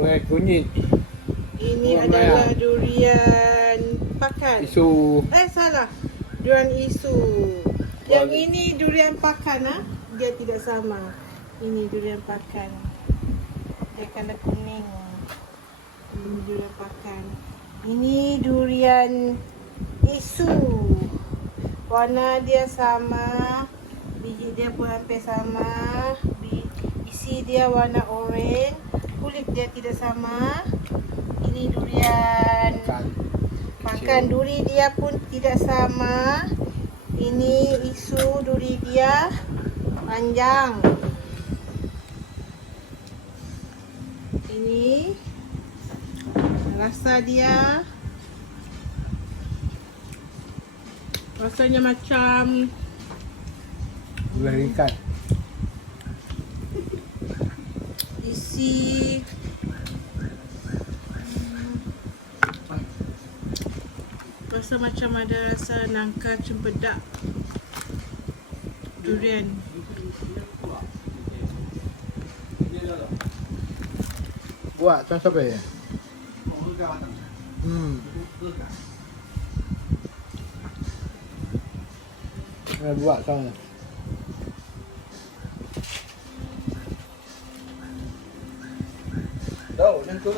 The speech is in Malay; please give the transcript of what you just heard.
Durian kunyit. Ini Durian adalah Melayu. durian pakan. Isu. Salah. Durian isu. Yang ini durian pakan dia tidak sama. Ini durian pakan. Dia kena kuning. Ini durian pakan. Ini durian isu. Warna dia sama. Biji dia pun hampir sama. Isi dia warna oranye. Kulit dia tidak sama. Ini durian pakan. Duri dia pun tidak sama. Ini isu, duri dia panjang. Ini rasa dia rasanya macam Durian ikan. isi rasa macam ada rasa nangka cempedak durian. Buat tuan siapa ya? Buat tuan. Tahu, nanti